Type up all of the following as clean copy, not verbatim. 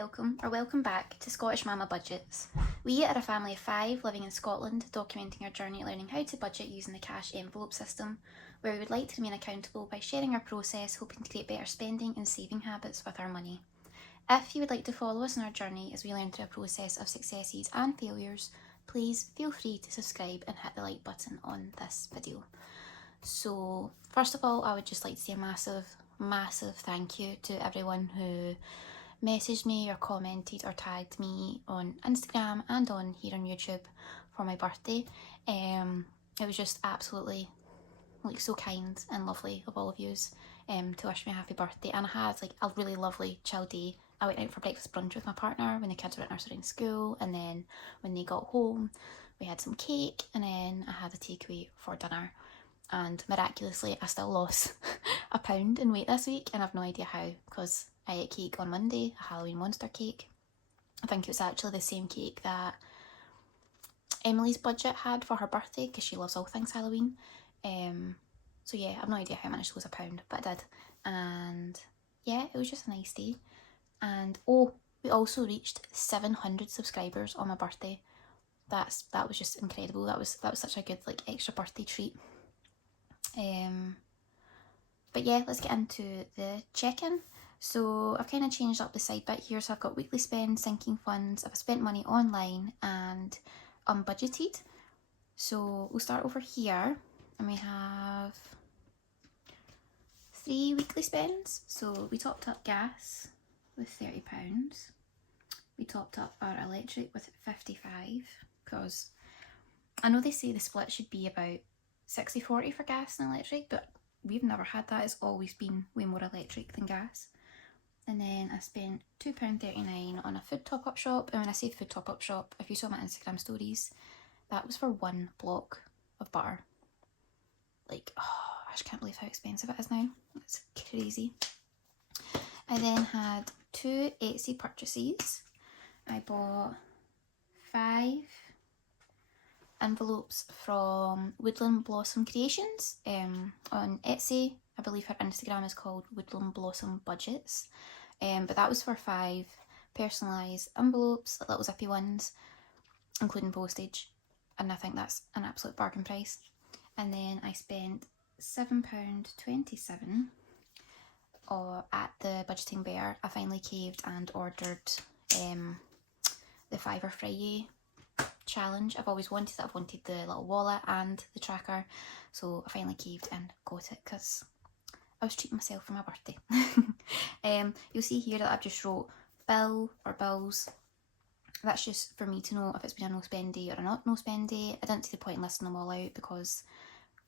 welcome back to Scottish Mama Budgets. We are a family of 5 living in Scotland, documenting our journey learning how to budget using the cash envelope system, where we would like to remain accountable by sharing our process, hoping to create better spending and saving habits with our money. If you would like to follow us on our journey as we learn through a process of successes and failures, please feel free to subscribe and hit the like button on this video. So first of all, I would just like to say a massive thank you to everyone who messaged me or commented or tagged me on Instagram and on here on YouTube for my birthday. It was just absolutely so kind and lovely of all of yous to wish me a happy birthday, and I had a really lovely chill day. I went out for breakfast brunch with my partner when the kids were at nursery and school, and then when they got home we had some cake, and then I had a takeaway for dinner, and miraculously I still lost a pound in weight this week, and I've no idea how, because I ate cake on Monday, a Halloween monster cake. I think it was actually the same cake that Emily's budget had for her birthday, because she loves all things Halloween. So yeah, I've no idea how I managed to lose a pound, but I did. And yeah, it was just a nice day. And we also reached 700 subscribers on my birthday. That was just incredible. That was such a good extra birthday treat. But yeah, let's get into the check-in. So I've kind of changed up the side bit here. So I've got weekly spend, sinking funds, I've spent money online, and unbudgeted. So we'll start over here, and we have 3 weekly spends. So we topped up gas with £30. We topped up our electric with 55, because I know they say the split should be about 60-40 for gas and electric, but we've never had that. It's always been way more electric than gas. And then I spent £2.39 on a food top-up shop. And when I say food top-up shop, if you saw my Instagram stories, that was for 1 block of butter. I just can't believe how expensive it is now. It's crazy. I then had 2 Etsy purchases. I bought 5 envelopes from Woodland Blossom Creations on Etsy. I believe her Instagram is called Woodland Blossom Budgets. But that was for 5 personalised envelopes, little zippy ones, including postage, and I think that's an absolute bargain price. And then I spent £7.27 at the Budgeting Bear. I finally caved and ordered the Fiverr Friday challenge. I've always wanted it. I've wanted the little wallet and the tracker, so I finally caved and got it because I was treating myself for my birthday. You'll see here that I've just wrote bill or bills. That's just for me to know if it's been a no spend day or a not no spend day. I didn't see the point in listing them all out because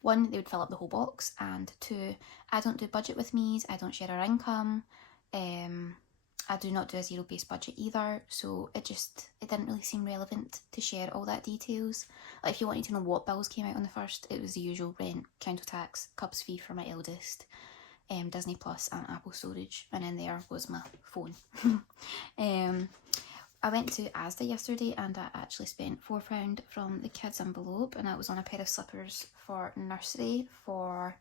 1, they would fill up the whole box, and 2, I don't do budget with me's. I don't share our income. I do not do a zero-based budget either, so it didn't really seem relevant to share all that details. If you wanted to know what bills came out on the first, it was the usual: rent, council tax, Cubs fee for my eldest, Disney Plus and Apple storage, and in there was my phone. I went to Asda yesterday and I actually spent £4 from the kids envelope, and that was on a pair of slippers for nursery for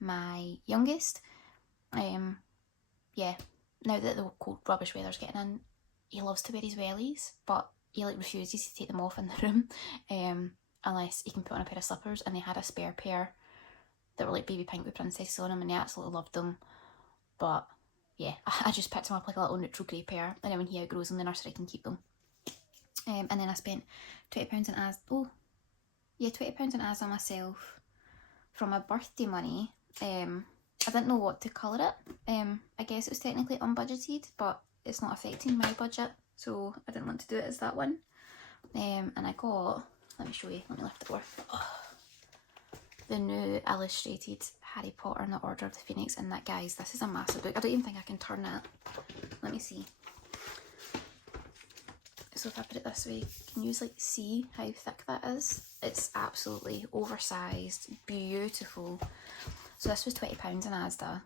my youngest. Yeah, now that the cold rubbish weather's getting in, he loves to wear his wellies, but he refuses to take them off in the room unless he can put on a pair of slippers, and they had a spare pair that were baby pink with princesses on them, and he absolutely loved them. But yeah, I just picked them up a little neutral grey pair, and then when he outgrows them, the nursery can keep them. And then I spent £20 in Asda. £20 in Asda myself from my birthday money. I didn't know what to colour it. I guess it was technically unbudgeted, but it's not affecting my budget, so I didn't want to do it as that one. And I got, let me show you, let me lift it over. The new illustrated Harry Potter and the Order of the Phoenix, and that, guys, this is a massive book. I don't even think I can turn it. Let me see. So if I put it this way, can you see how thick that is? It's absolutely oversized, beautiful. So this was £20 in Asda,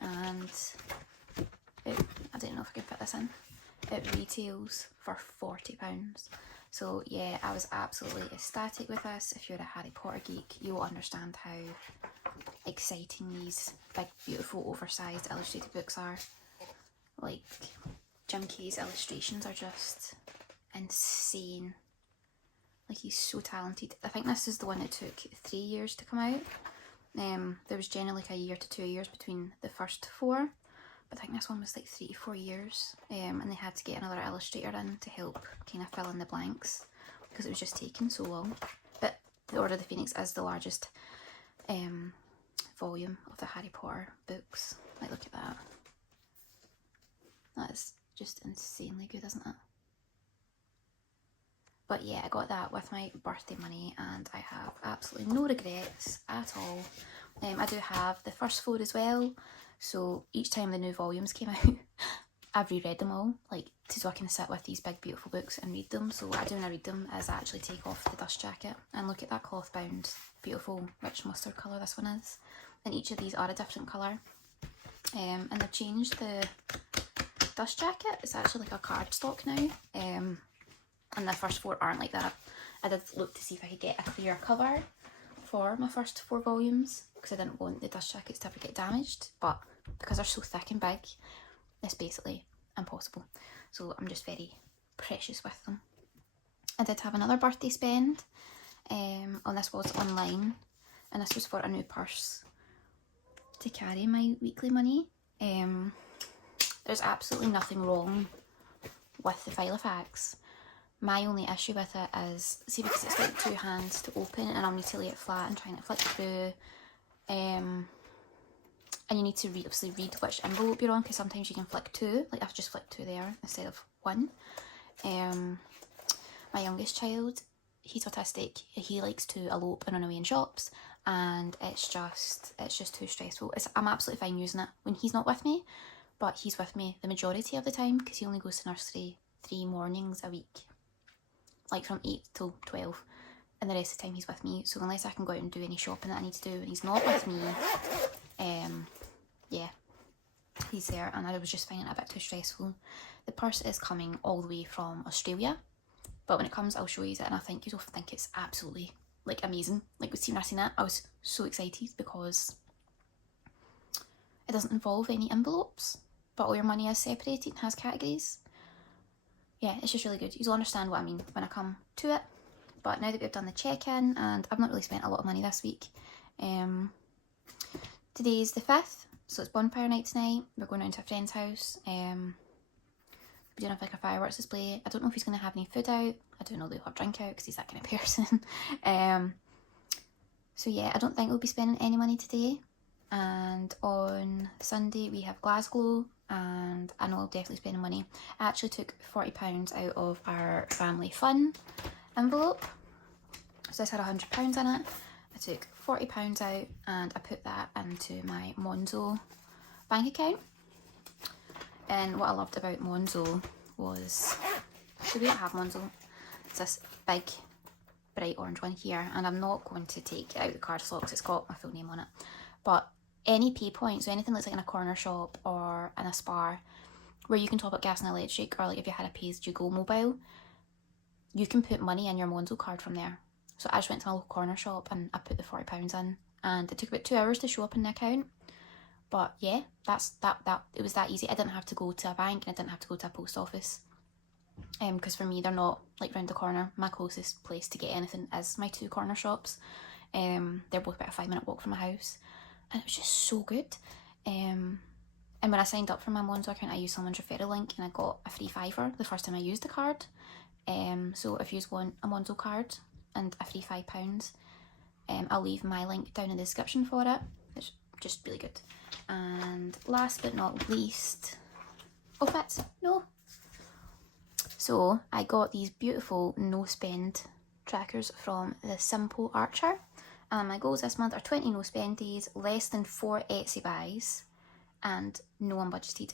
and I don't know if I can fit this in. It retails for £40. So yeah, I was absolutely ecstatic with this. If you're a Harry Potter geek, you'll understand how exciting these big, beautiful, oversized illustrated books are. Jim Kay's illustrations are just insane. Like, he's so talented. I think this is the one that took 3 years to come out. There was generally like a year to 2 years between the first 4, but I think this one was like 3 to 4 years. And they had to get another illustrator in to help kind of fill in the blanks because it was just taking so long. But The Order of the Phoenix is the largest volume of the Harry Potter books. Like, look at that. That is just insanely good, isn't it? But yeah, I got that with my birthday money and I have absolutely no regrets at all. I do have the first 4 as well, so each time the new volumes came out, I've reread them all, like, so I can sit with these big beautiful books and read them. So what I do when I read them is I actually take off the dust jacket and look at that cloth bound, beautiful rich mustard colour this one is. And each of these are a different colour. And they've changed the dust jacket, it's actually like a cardstock now. And the first 4 aren't like that. I did look to see if I could get a clear cover for my first 4 volumes because I didn't want the dust jackets to ever get damaged, but because they're so thick and big, it's basically impossible. So I'm just very precious with them. I did have another birthday spend, and this was online, and this was for a new purse to carry my weekly money. There's absolutely nothing wrong with the Filofax. My only issue with it is, see, because it's like 2 hands to open and I'll need to lay it flat and trying to flick through. And you need to obviously read which envelope you're on, because sometimes you can flick 2, like I've just flicked 2 there instead of 1. My youngest child, he's autistic, he likes to elope and run away in shops, and it's just too stressful. I'm absolutely fine using it when he's not with me, but he's with me the majority of the time because he only goes to nursery 3 mornings a week. Like from 8 till 12, and the rest of the time he's with me. So unless I can go out and do any shopping that I need to do and he's not with me, yeah, he's there, and I was just finding it a bit too stressful. The purse is coming all the way from Australia, but when it comes I'll show you it, and I think you'll think it's absolutely like amazing. Like, when I seen it, I was so excited because it doesn't involve any envelopes, but all your money is separated and has categories. Yeah, it's just really good. You'll understand what I mean when I come to it. But now that we've done the check-in, and I've not really spent a lot of money this week. Today's the 5th, so it's bonfire night tonight. We're going round to a friend's house. We're doing like a fireworks display. I don't know if he's going to have any food out. I don't know they'll have drink out because he's that kind of person. So yeah, I don't think we'll be spending any money today. And on Sunday we have Glasgow, and I know I'll definitely spend money. I actually took £40 out of our family fun envelope, so this had £100 in it. I took £40 out and I put that into my Monzo bank account. And what I loved about Monzo was, so we don't have Monzo, it's this big bright orange one here, and I'm not going to take it out the card slot because it's got my full name on it, but any pay points, so anything that's like in a corner shop or in a Spar where you can top up gas and electric, or like if you had a pay as you go mobile, you can put money in your Monzo card from there. So I just went to my local corner shop and I put the £40 in, and it took about 2 hours to show up in the account. But yeah, it was that easy. I didn't have to go to a bank and I didn't have to go to a post office. Because for me, they're not like round the corner. My closest place to get anything is my 2 corner shops. They're both about a 5-minute walk from my house. And it was just so good. And when I signed up for my Monzo account, I used someone's referral link and I got a free £5 the first time I used the card. So if you want a Monzo card and a free £5, I'll leave my link down in the description for it. It's just really good. And last but not least, outfits. No. So I got these beautiful no spend trackers from the Simple Archer. And my goals this month are 20 no spend days, less than 4 Etsy buys, and no unbudgeted.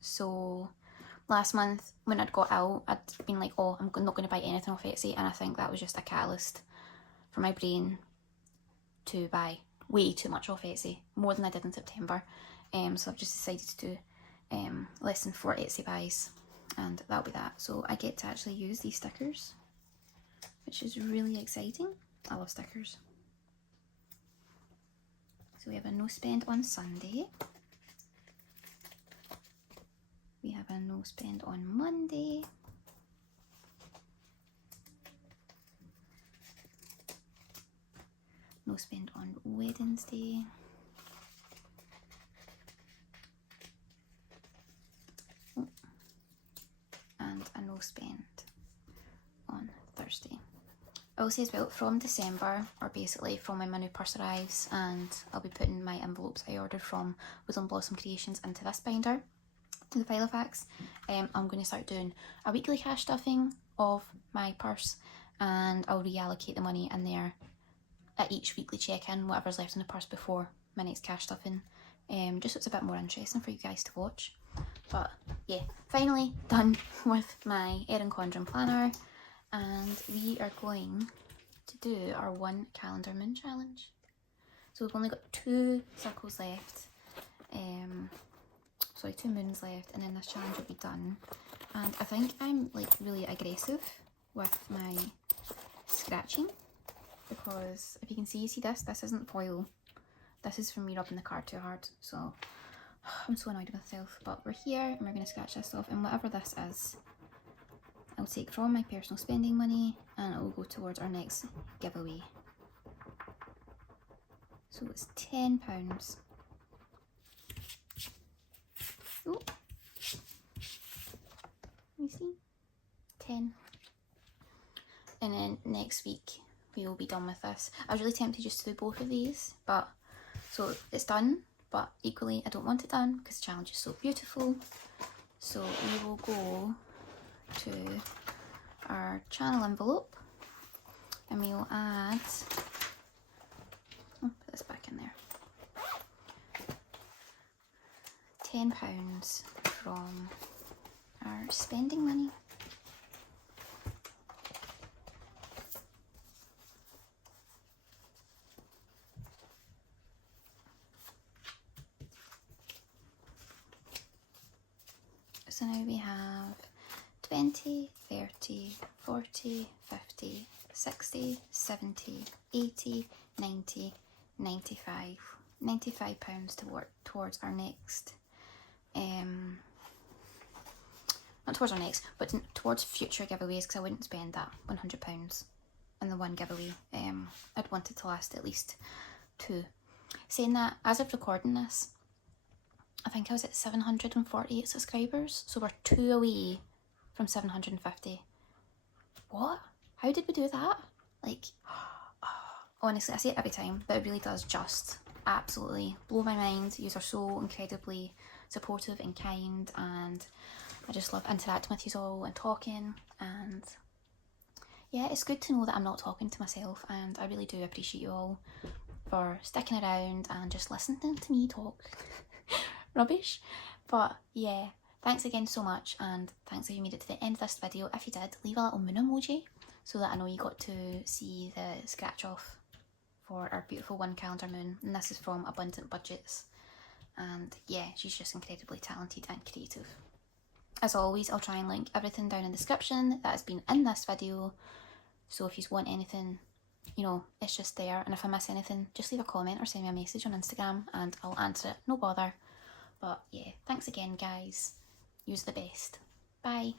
So last month when I'd got out, I'd been like, oh, I'm not going to buy anything off Etsy, and I think that was just a catalyst for my brain to buy way too much off Etsy, more than I did in September. So I've just decided to do less than 4 Etsy buys, and that'll be that. So I get to actually use these stickers, which is really exciting. I love stickers. So we have a no spend on Sunday. a no spend on Monday. No spend on Wednesday. And a no spend on Thursday. I will say as well, from December, or basically from when my new purse arrives, and I'll be putting my envelopes I ordered from Woodland Blossom Creations into this binder, to the Filofax. I'm going to start doing a weekly cash stuffing of my purse, and I'll reallocate the money in there at each weekly check-in, whatever's left in the purse before my next cash stuffing, just so it's a bit more interesting for you guys to watch. But yeah, finally done with my Erin Condren planner, and we are going to do our 1 calendar moon challenge. So we've only got 2 circles left, sorry, 2 moons left, and then this challenge will be done. And I think I'm like really aggressive with my scratching, because if you can see this isn't foil. This is from me rubbing the card too hard, so I'm so annoyed with myself. But we're here and we're going to scratch this off, and whatever this is, I'll take from my personal spending money and it will go towards our next giveaway. So it's £10. Oh, you see? 10. And then next week we will be done with this. I was really tempted just to do both of these, but so it's done, but equally I don't want it done because the challenge is so beautiful. So we will go to our channel envelope and we will add, put this back in there, £10 from our spending money. So now we have 20, 30, 40, 50, 60, 70, 80, 90, 95. £95 to work towards our next, not towards our next, but towards future giveaways, because I wouldn't spend that £100 on the one giveaway. I'd want it to last at least 2. Saying that, as of recording this, I think I was at 748 subscribers, so we're 2 away from 750. What? How did we do that? Like, honestly, I say it every time, but it really does just absolutely blow my mind. You are so incredibly supportive and kind, and I just love interacting with you all and talking. And yeah, it's good to know that I'm not talking to myself, and I really do appreciate you all for sticking around and just listening to me talk rubbish. But yeah, thanks again so much, and thanks if you made it to the end of this video. If you did, leave a little moon emoji so that I know you got to see the scratch off for our beautiful 1 calendar moon. And this is from Abundant Budgets, and yeah, she's just incredibly talented and creative. As always, I'll try and link everything down in the description that has been in this video, so if you want anything, you know, it's just there. And if I miss anything, just leave a comment or send me a message on Instagram and I'll answer it, no bother. But yeah, thanks again guys, you're the best. Bye.